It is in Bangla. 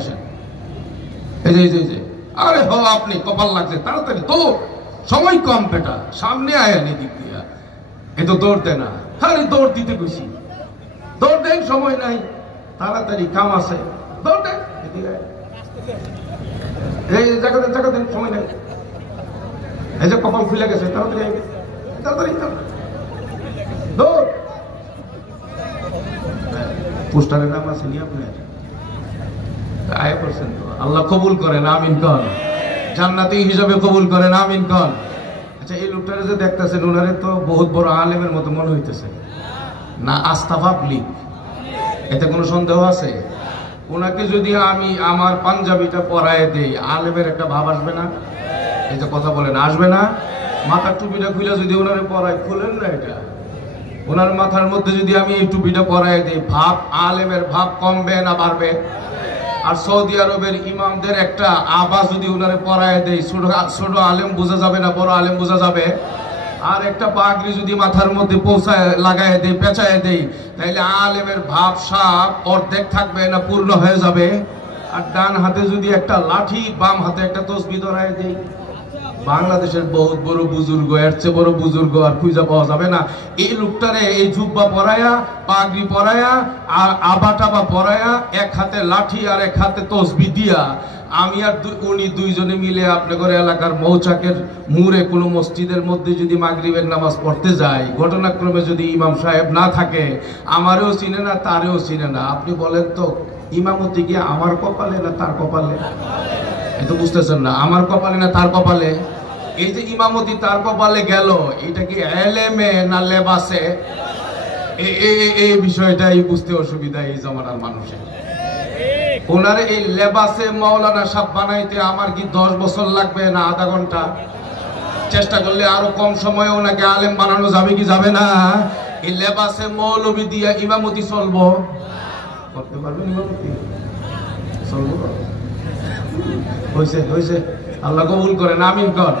আসেন, এই যে আরে হো আপনি কপাল লাগছে, তাড়াতাড়ি তো সময় কম বেটা, সামনে আয়েন এদিক দিয়া। এ তো দৌড় দেয় না, খালি দৌড় দিতে গেছি, দৌড় দেন, সময় নাই, তাড়াতাড়ি কাম আছে, দৌড় দেন এদিকে, এই জায়গা দেন, সময় নাই, এই যে কপাল খুলে গেছে, তাড়াতাড়ি তাড়াতাড়ি দৌড়। পোস্টারের নাম আছে নি আপনার? আয় করছেন তো, আল্লাহ কবুল করেন, আমিন কন, জান্নাতি হিসাবে কবুল করেন, আমিন কন। আচ্ছা, এই লোকটারে যে দেখতেছেন, ওনারে তো বহুত বড় আলেমের মতো মনে হইতেছে না? আস্থা পাবলিক, এতে কোনো সন্দেহ আছে? ওনাকে যদি আমি আমার পাঞ্জাবিটা পরায় দেই, আলেমের একটা ভাব আসবে না? এই যে কথা বলেন, আসবে না? মাথার টুপিটা খুলে যদি ওনারে পরায়, খুলেন না এটা, ওনার মাথার মধ্যে যদি আমি এই টুপিটা পরায় দেই, ভাব, আলেমের ভাব কমবে না বাড়বে? আর সৌদি আরবের ইমামদের একটা আবা যদি ওনারে পরায় দেই, ছোট আলেম বোঝা যাবে না বড় আলেম বোঝা যাবে? আর একটা পাগড়ি যদি মাথার মধ্যে পৌঁছায় লাগায় দেই, পেঁচায় দেই, তাইলে আলেমের ভাব সাপ অর্ধেক থাকবে না পূর্ণ হয়ে যাবে? আর ডান হাতে যদি একটা লাঠি, বাম হাতে একটা তসবি ধরায় দেই, বাংলাদেশের বহুত বড় বুজুর্গ, এর চেয়ে বড় বুজুর্গ আর খুঁজে পাওয়া যাবে না। এই লোকটারে এই জুব্বা পরায়া, পাগড়ি পরায়া, আর আবা টাবা পরায়া, এক হাতে লাঠি আর এক হাতে তসবি দিয়া, আমি আর উনি দুইজনে মিলে আপনাদের এলাকার মৌচাকের মুড়ে কোনো মসজিদের মধ্যে যদি মাগরিবের নামাজ পড়তে যাই, ঘটনাক্রমে যদি ইমাম সাহেব না থাকে, আমারও চিনে না, তারেও চিনে না, আপনি বলেন তো ইমামতি কি আমার কপালে না তার কপালে? এত বুঝতেছেন না? আমার কপালে না তার কপালে? এই যে ইমামতি তার কপালে গেল, এটা কি এলেমে না লেবাসে? এই বিষয়টাই বুঝতে অসুবিধা এই জমানার মানুষের। ওনারে এই লেবাসে মাওলানা সাহেব বানাইতে আমার কি 10 বছর লাগবে না আধা ঘন্টা? চেষ্টা করলে আরো কম সময়ে ওনাকে আলেম বানানো যাবে কি যাবে না? এই লেবাসে মৌলবি দিয়া ইমামতি চলবো? করতে পারবেন ইমামতি? চলবো? হয়েছে, আল্লাহ কবুল করেন, আমিন কর।